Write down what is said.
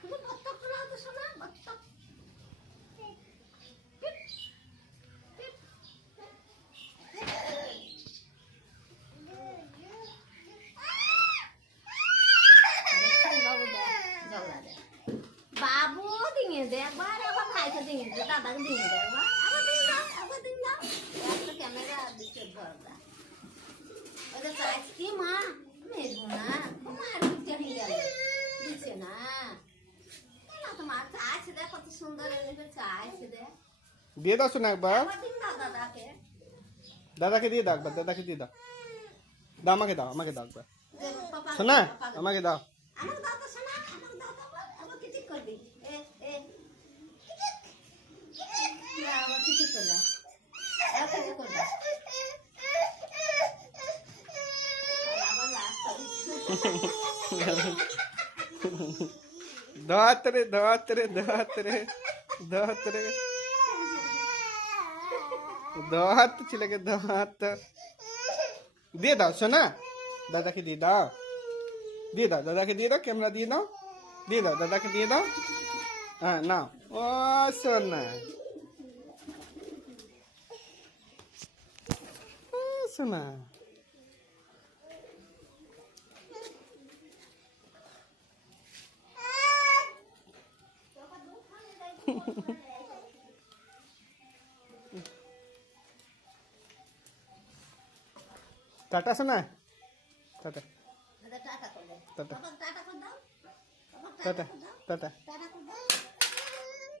তুমি বত্তক খাও তো শোনা, বত্তক। বাবু দিয়ে দে একবার, আবার ভাইকে দিয়ে দে, দাদাকে দিয়ে দে একবার, আবার দিয়ে দাও, আবার দিয়ে দাও। একটা ক্যামেরা দিচ্ছে দরজা। ওদের কাজ কি মা? মেজবো না, তোমার দিচ্ছে হয়ে গেল, দিচ্ছে না। না তোমার চা আছে দেখ, কত সুন্দর এদিকে চা আছে দেখ। দিয়ে দাও শোনা একবার। আবার দিন দাও দাদাকে। দাদাকে দিয়ে দাও একবার, দাদাকে দিয়ে দাও। দাও আমাকে দাও, আমাকে দাও একবার। পাপা শোনা পাপা আমাকে দাও। আমাকে দাও তো শোনা, আমাকে দাও তো আবার কিছু করবি। আবার কিছু করে দাও, আবার কিছু করে দাও। আবার লাস্ট ধরে ধরে ধরে ধরে ধর ছেলেকে ধর। দিয়ে দাও শোনা, দাদাকে দিয়ে দাও, দিয়ে দাও দাদাকে দিয়ে দাও, ক্যামেরা দিয়ে দাও, দিয়ে দাও দাদাকে দিয়ে দাও। হ্যাঁ নাও। ও সোনা, সোনা। টাটা সোনা, টাটা টাটা করে দাও, টাটা টাটা করে দাও, টাটা টাটা। টাটা করে দাও।